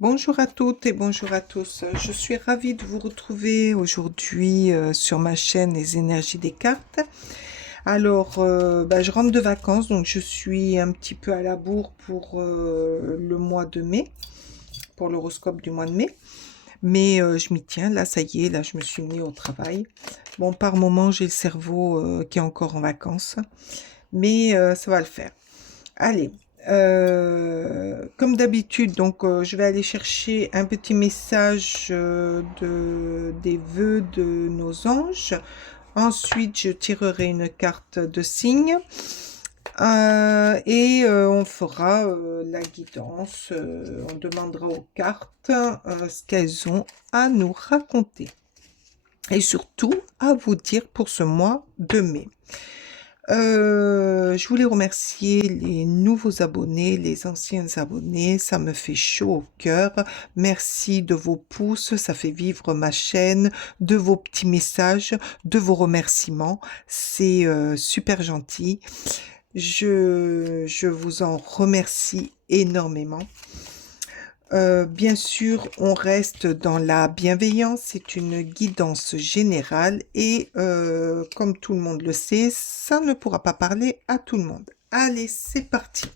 Bonjour à toutes et bonjour à tous. Je suis ravie de vous retrouver aujourd'hui sur ma chaîne Les énergies des cartes. Alors, je rentre de vacances, donc je suis un petit peu à la bourre pour le mois de mai, pour l'horoscope du mois de mai. Mais je m'y tiens, là, ça y est, là, je me suis mis au travail. Bon, par moment, j'ai le cerveau qui est encore en vacances, mais ça va le faire. Allez, comme d'habitude, donc je vais aller chercher un petit message des vœux de nos anges. Ensuite, je tirerai une carte de signe et on fera la guidance. On demandera aux cartes ce qu'elles ont à nous raconter et surtout à vous dire pour ce mois de mai. Je voulais remercier les nouveaux abonnés, les anciens abonnés, ça me fait chaud au cœur. Merci de vos pouces, ça fait vivre ma chaîne, de vos petits messages, de vos remerciements. C'est super gentil. Je vous en remercie énormément. Bien sûr, on reste dans la bienveillance, c'est une guidance générale et comme tout le monde le sait, ça ne pourra pas parler à tout le monde. Allez, c'est parti.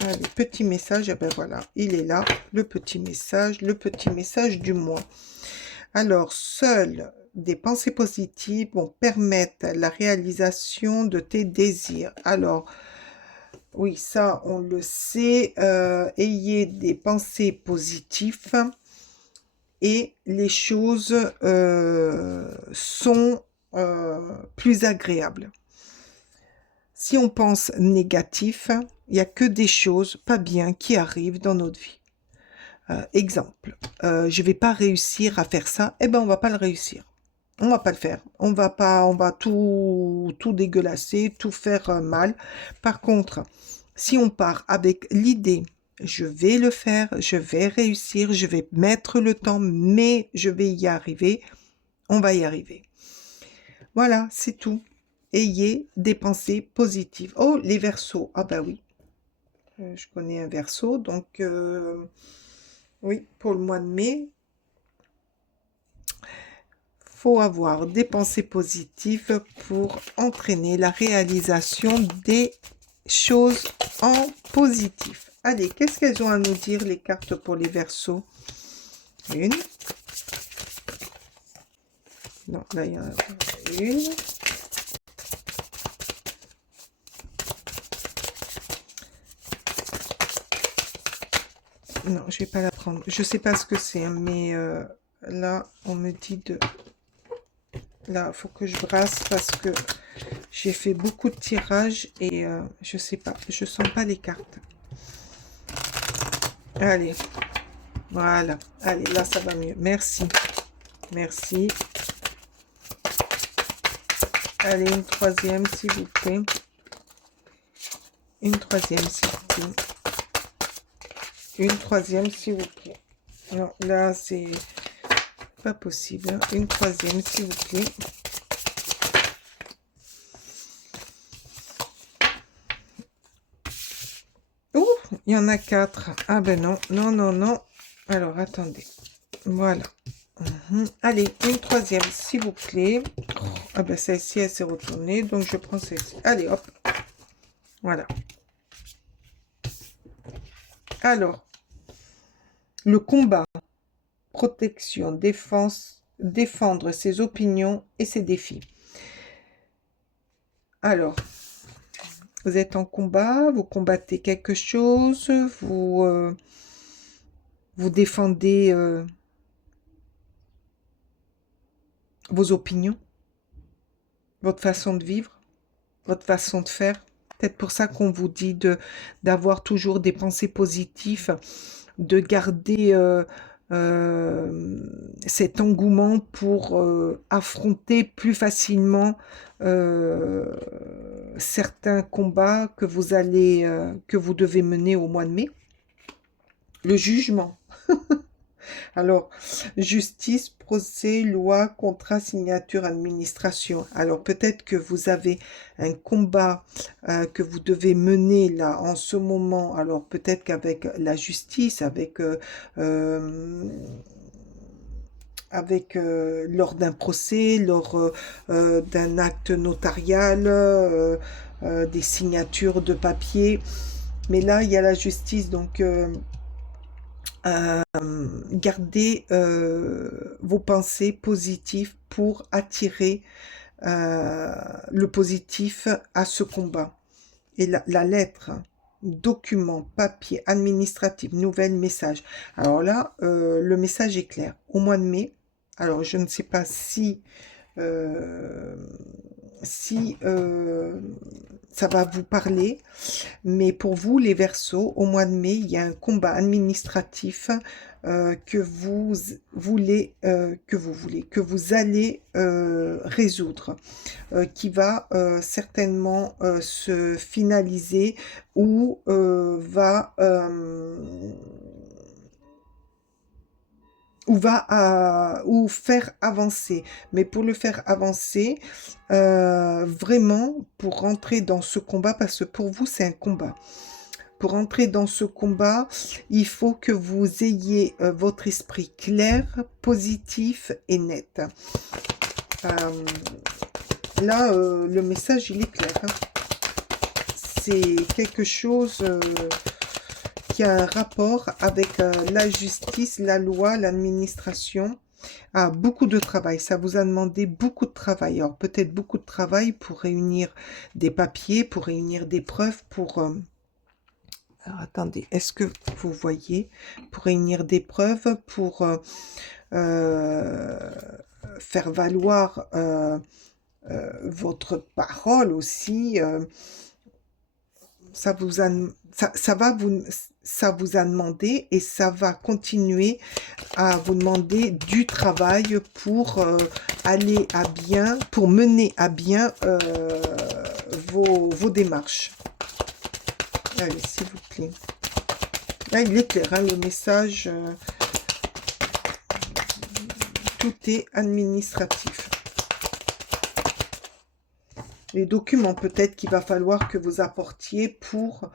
Allez, petit message, et ben voilà, il est là, le petit message du mois. Alors, seules des pensées positives vont permettre la réalisation de tes désirs. Alors, oui, ça, on le sait. Ayez des pensées positives et les choses sont plus agréables. Si on pense négatif, il n'y a que des choses pas bien qui arrivent dans notre vie. Exemple, je ne vais pas réussir à faire ça, eh ben on va pas le réussir. On va pas le faire. On va tout dégueulasser, tout faire mal. Par contre, si on part avec l'idée, je vais le faire, je vais réussir, je vais mettre le temps, mais je vais y arriver, on va y arriver. Voilà, c'est tout. Ayez des pensées positives. Oh, les Verseaux. Ah bah oui, je connais un Verseau, donc oui, pour le mois de mai, faut avoir des pensées positives pour entraîner la réalisation des choses en positif. Allez, qu'est-ce qu'elles ont à nous dire, les cartes pour les Verseaux? Une. Non, là, il y en a une. Non, je vais pas la prendre. Je sais pas ce que c'est, hein, mais là, on me dit de... Là, il faut que je brasse parce que j'ai fait beaucoup de tirages et je sais pas, je sens pas les cartes. Allez, voilà. Allez, là, ça va mieux. Merci. Merci. Allez, une troisième, s'il vous plaît. Une troisième, s'il vous plaît. Une troisième, s'il vous plaît. Non, là, c'est pas possible. Hein. Une troisième, s'il vous plaît. Ouh, il y en a quatre. Ah ben non, non, non, non. Alors, attendez. Voilà. Allez, une troisième, s'il vous plaît. Oh, ah ben celle-ci, elle s'est retournée, donc je prends celle-ci. Allez, hop. Voilà. Alors, le combat, protection, défense, défendre ses opinions et ses défis. Alors, vous êtes en combat, vous combattez quelque chose, vous défendez vos opinions, votre façon de vivre, votre façon de faire. Peut-être pour ça qu'on vous dit d'avoir toujours des pensées positives, de garder cet engouement pour affronter plus facilement certains combats que vous devez mener au mois de mai. Le jugement. Alors, justice, procès, loi, contrat, signature, administration. Alors, peut-être que vous avez un combat que vous devez mener là en ce moment. Alors, peut-être qu'avec la justice, euh, lors d'un procès, lors d'un acte notarial, des signatures de papier. Mais là, il y a la justice, donc gardez vos pensées positives pour attirer le positif à ce combat. Et la lettre, document, papier, administratif, nouvelle, message. Alors là, le message est clair. Au mois de mai, alors je ne sais pas euh, si ça va vous parler, mais pour vous, les Verseaux, au mois de mai, il y a un combat administratif que vous allez résoudre, qui va certainement se finaliser ou ou faire avancer. Mais pour le faire avancer, vraiment, pour rentrer dans ce combat, parce que pour vous, c'est un combat. Pour entrer dans ce combat, il faut que vous ayez votre esprit clair, positif et net. Là, le message, il est clair. Hein. C'est quelque chose qui a un rapport avec la justice, la loi, l'administration. Ah, beaucoup de travail. Ça vous a demandé beaucoup de travail. Alors, peut-être beaucoup de travail pour réunir des papiers, pour réunir des preuves, pour... Alors, attendez, est-ce que vous voyez? Pour réunir des preuves, pour euh, faire valoir votre parole aussi. Ça vous a, ça vous a demandé et ça va continuer à vous demander du travail pour aller à bien, pour mener à bien vos démarches. Allez, s'il vous plaît. Là, il est clair, hein, le message, tout est administratif. Les documents, peut-être qu'il va falloir que vous apportiez pour...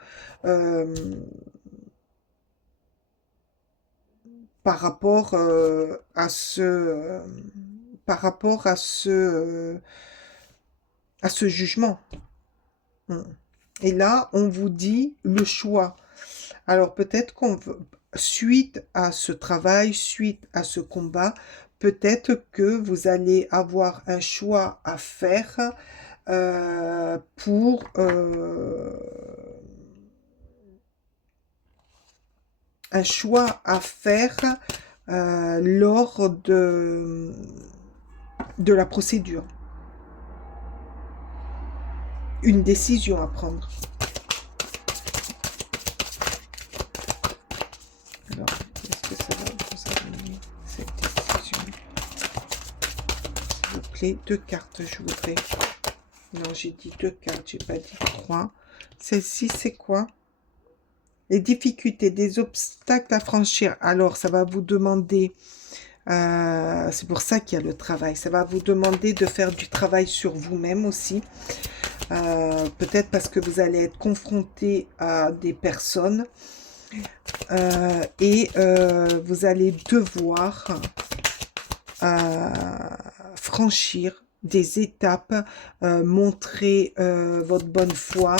par rapport à ce... par rapport à ce jugement. Et là, on vous dit le choix. Alors peut-être qu'on veut, suite à ce travail, suite à ce combat, peut-être que vous allez avoir un choix à faire pour un choix à faire lors de la procédure. Une décision à prendre. Alors, est-ce que ça va vous amener cette décision? S'il vous plaît, 2 cartes, je voudrais. Non, j'ai dit 2 cartes, j'ai pas dit 3. Celle-ci, c'est quoi? Les difficultés, des obstacles à franchir. Alors, ça va vous demander... c'est pour ça qu'il y a le travail. Ça va vous demander de faire du travail sur vous-même aussi. Peut-être parce que vous allez être confronté à des personnes et vous allez devoir franchir des étapes, montrer votre bonne foi,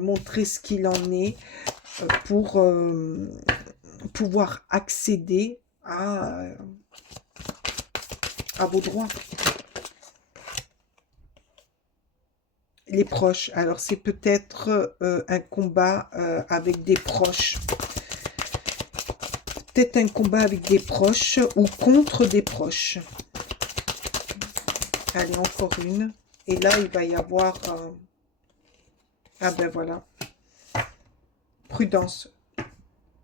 montrer ce qu'il en est pour pouvoir accéder à vos droits. Les proches, alors c'est peut-être un combat avec des proches. Peut-être un combat avec des proches ou contre des proches. Allez, encore une. Et là, il va y avoir... ah ben voilà. Prudence.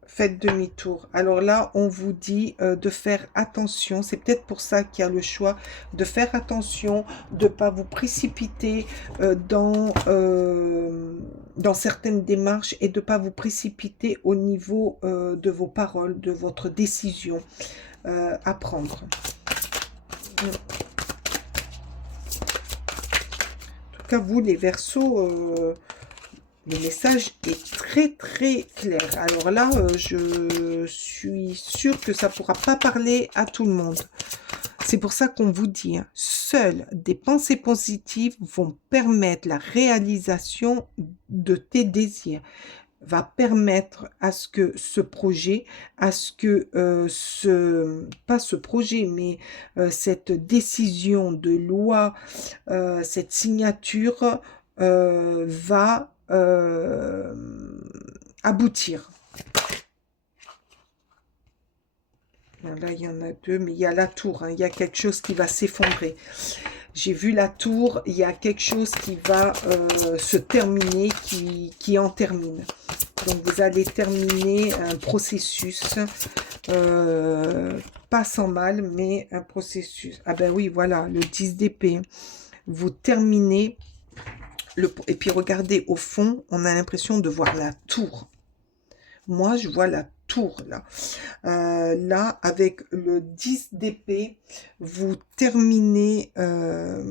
Faites demi-tour. Alors là, on vous dit de faire attention. C'est peut-être pour ça qu'il y a le choix de faire attention, de ne pas vous précipiter dans dans certaines démarches et de ne pas vous précipiter au niveau de vos paroles, de votre décision à prendre. En tout cas, vous, les Verseaux, le message est très très clair. Alors là, je suis sûre que ça ne pourra pas parler à tout le monde. C'est pour ça qu'on vous dit, hein, seules des pensées positives vont permettre la réalisation de tes désirs, va permettre à ce que ce projet, à ce que pas ce projet, mais cette décision de loi, cette signature va aboutir. Là, il y en a deux, mais il y a la tour, hein, il y a quelque chose qui va s'effondrer. J'ai vu la tour, il y a quelque chose qui va se terminer, qui en termine. Donc, vous allez terminer un processus, pas sans mal, mais un processus. Ah ben oui, voilà, le 10 d'épée. Vous terminez, et puis regardez, au fond, on a l'impression de voir la tour. Moi, je vois la tour, là. Là, avec le 10 d'épée, vous terminez un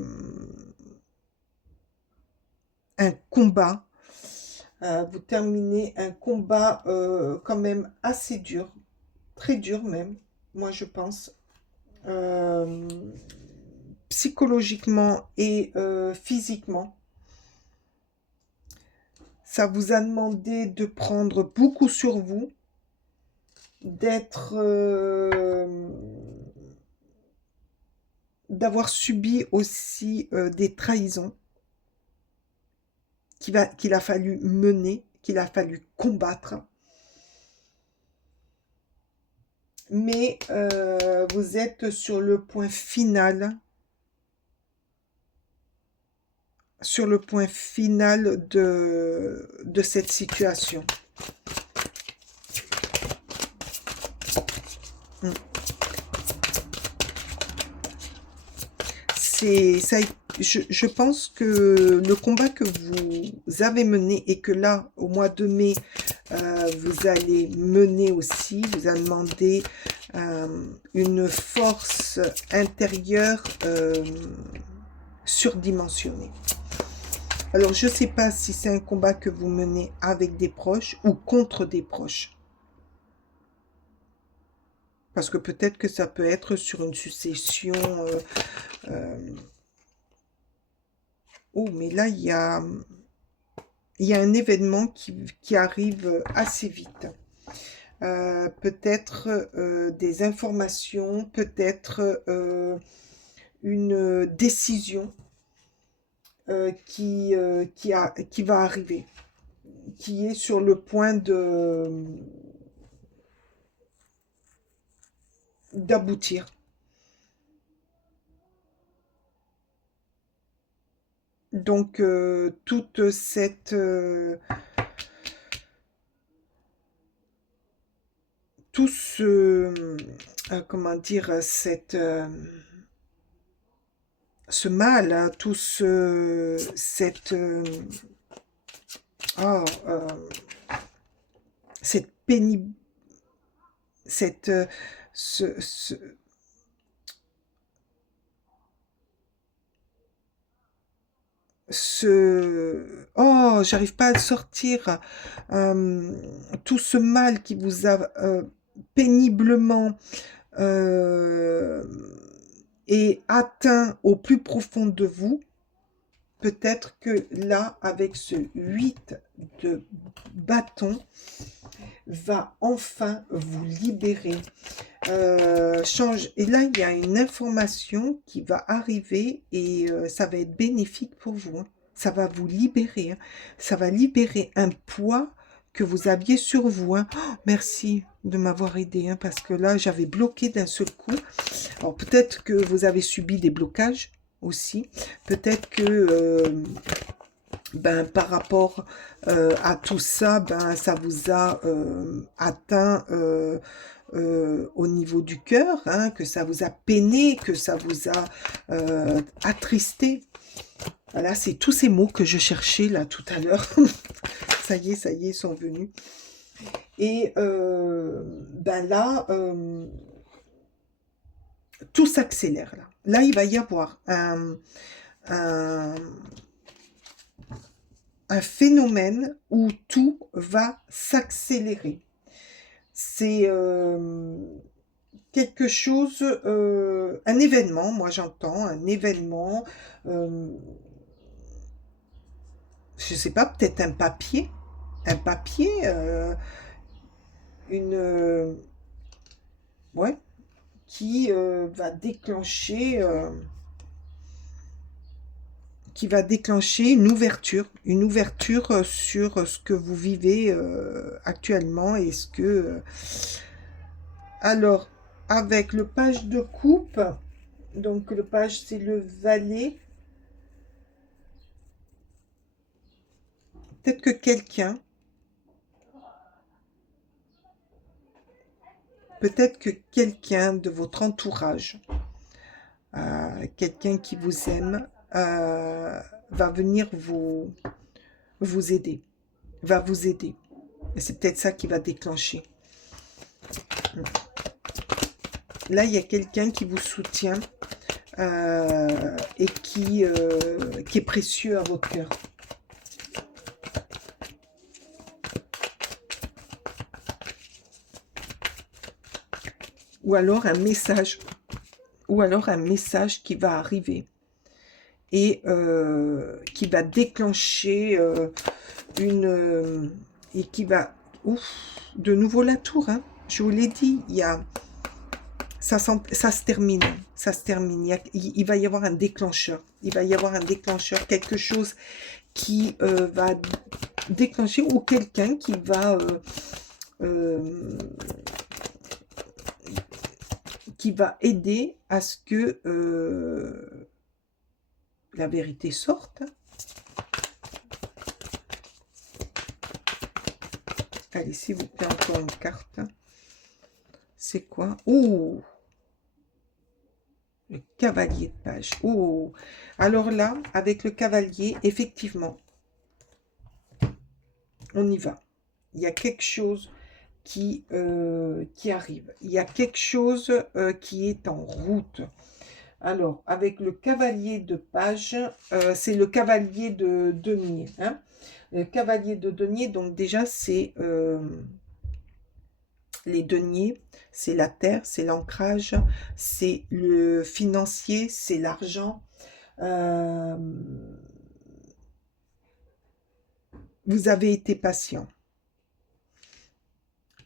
combat. Vous terminez un combat quand même assez dur, très dur même, moi je pense, psychologiquement et physiquement. Ça vous a demandé de prendre beaucoup sur vous, d'être, d'avoir subi aussi des trahisons qu'il a fallu mener, qu'il a fallu combattre. Mais vous êtes sur le point final, de cette situation. Je pense que le combat que vous avez mené et que là, au mois de mai, vous allez mener aussi, vous a demandé une force intérieure surdimensionnée. Alors, je ne sais pas si c'est un combat que vous menez avec des proches ou contre des proches. Parce que peut-être que ça peut être sur une succession. Oh, mais là, il y a un événement qui arrive assez vite. Peut-être des informations, peut-être une décision qui va arriver, qui est sur le point d'aboutir. Donc, toute cette... tout ce... comment dire, ce mal, hein, tout cette pénible, j'arrive pas à le sortir, tout ce mal qui vous a péniblement et atteint au plus profond de vous, peut-être que là, avec ce 8 de bâton, va enfin vous libérer. Et là, il y a une information qui va arriver et ça va être bénéfique pour vous. Hein. Ça va vous libérer. Hein. Ça va libérer un poids que vous aviez sur vous. Hein. Oh, merci de m'avoir aidé, hein, parce que là, j'avais bloqué d'un seul coup. Alors, peut-être que vous avez subi des blocages aussi. Peut-être que par rapport à tout ça, ça vous a atteint au niveau du cœur, hein, que ça vous a peiné, que ça vous a attristé. Voilà, c'est tous ces mots que je cherchais là tout à l'heure. Ça y est, ils sont venus. Et ben là, tout s'accélère là. Là, il va y avoir un, un phénomène où tout va s'accélérer. C'est quelque chose, un événement, moi j'entends, un événement, euh, je sais pas, peut-être un papier, une, ouais, qui va déclencher une ouverture sur ce que vous vivez actuellement et ce que... Alors, avec le page de coupe, donc le page c'est le valet, peut-être que quelqu'un de votre entourage, quelqu'un qui vous aime, va venir vous aider, va vous aider. Et c'est peut-être ça qui va déclencher. Là, il y a quelqu'un qui vous soutient et qui est précieux à votre cœur. Ou alors un message qui va arriver et qui va déclencher et qui va... Ouf, de nouveau la tour, hein. Je vous l'ai dit, il y a... Ça se termine. Il va y avoir un déclencheur. Il va y avoir un déclencheur, quelque chose qui va déclencher ou quelqu'un qui va aider à ce que la vérité sorte. Allez, s'il vous plaît, encore une carte. C'est quoi? Oh, le cavalier de page. Oh, alors là, avec le cavalier, effectivement, on y va. Il y a quelque chose qui arrive. Il y a quelque chose qui est en route. Alors, avec le cavalier de page, c'est le cavalier de denier. Hein, le cavalier de denier, donc déjà, c'est les deniers, c'est la terre, c'est l'ancrage, c'est le financier, c'est l'argent. Vous avez été patient.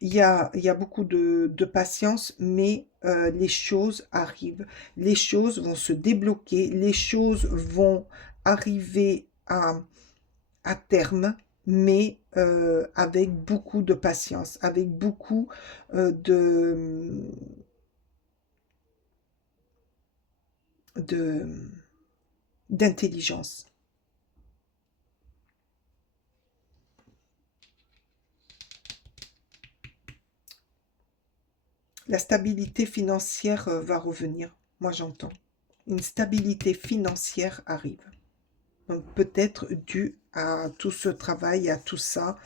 Il y a beaucoup de patience, mais les choses arrivent. Les choses vont se débloquer, les choses vont arriver à terme, mais avec beaucoup de patience, avec beaucoup d'intelligence. La stabilité financière va revenir, moi j'entends. Une stabilité financière arrive. Donc peut-être dû à tout ce travail, à tout ça.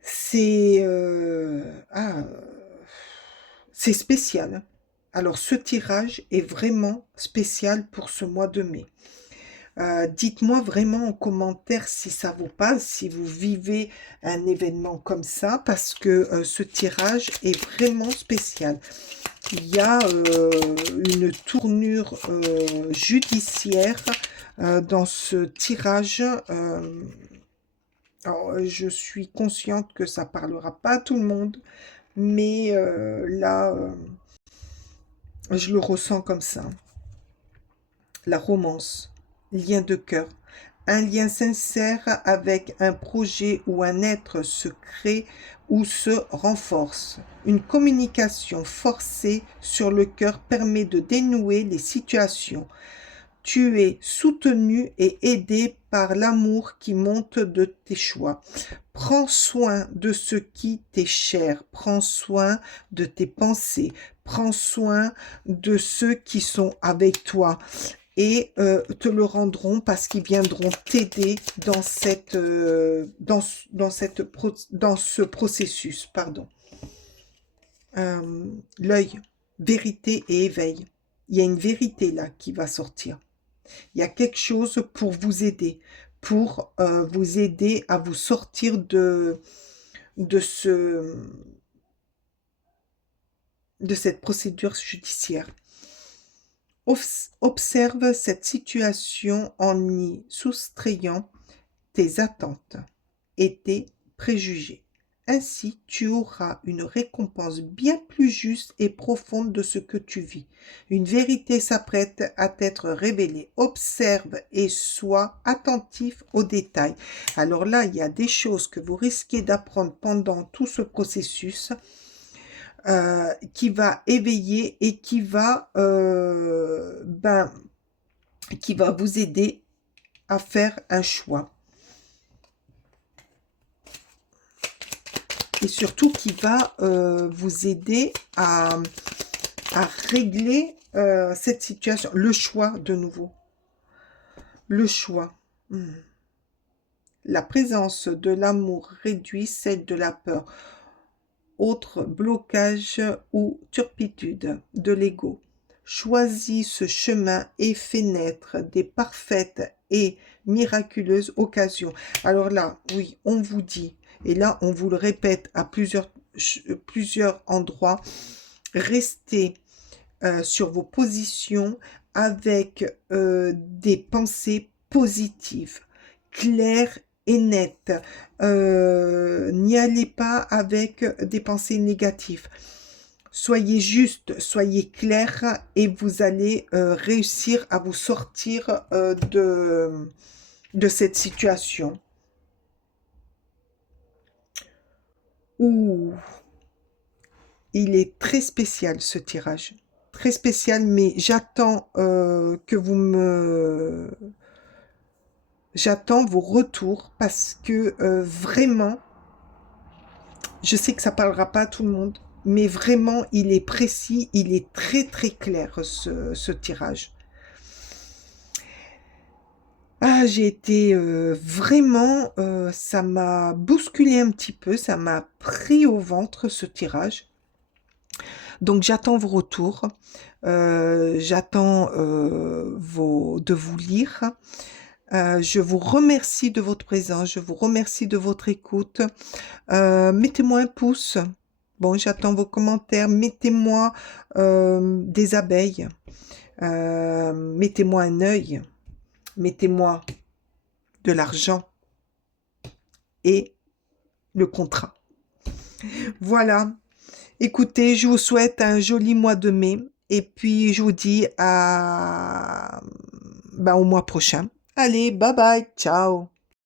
C'est c'est spécial. Alors ce tirage est vraiment spécial pour ce mois de mai. Dites-moi vraiment en commentaire si ça vous passe, si vous vivez un événement comme ça, parce que ce tirage est vraiment spécial. Il y a une tournure judiciaire dans ce tirage. Alors, je suis consciente que ça parlera pas à tout le monde, mais là, je le ressens comme ça. La romance, lien de cœur, un lien sincère avec un projet ou un être se crée ou se renforce. Une communication forcée sur le cœur permet de dénouer les situations. Tu es soutenu et aidé par l'amour qui monte de tes choix. Prends soin de ce qui t'est cher. Prends soin de tes pensées. Prends soin de ceux qui sont avec toi. et te le rendront parce qu'ils viendront t'aider dans dans ce processus, pardon. L'œil, vérité et éveil. Il y a une vérité là qui va sortir. Il y a quelque chose pour vous aider à vous sortir de cette procédure judiciaire. Observe cette situation en y soustrayant tes attentes et tes préjugés. Ainsi, tu auras une récompense bien plus juste et profonde de ce que tu vis. Une vérité s'apprête à t'être révélée. Observe et sois attentif aux détails. Alors là, il y a des choses que vous risquez d'apprendre pendant tout ce processus qui va éveiller et qui va vous aider à faire un choix. Et surtout qui va vous aider à régler cette situation. Le choix, de nouveau. Le choix. La présence de l'amour réduit celle de la peur. Autre blocage ou turpitude de l'ego. Choisis ce chemin et fais naître des parfaites et miraculeuses occasions. Alors là, oui, on vous dit, et là, on vous le répète à plusieurs endroits, restez sur vos positions avec des pensées positives, claires et nettes. N'y allez pas avec des pensées négatives. Soyez juste, soyez clair et vous allez réussir à vous sortir de cette situation. Ouh, il est très spécial ce tirage. Très spécial, mais j'attends J'attends vos retours parce que vraiment, je sais que ça parlera pas à tout le monde, mais vraiment, il est précis, il est très très clair ce tirage. Ah, j'ai été vraiment, ça m'a bousculé un petit peu, ça m'a pris au ventre ce tirage. Donc j'attends vos retours, j'attends de vous lire. Je vous remercie de votre présence, je vous remercie de votre écoute. Mettez-moi un pouce. Bon, j'attends vos commentaires. Mettez-moi des abeilles. Mettez-moi un œil. Mettez-moi de l'argent et le contrat. Voilà. Écoutez, je vous souhaite un joli mois de mai. Et puis, je vous dis au mois prochain. Allez, bye bye, ciao.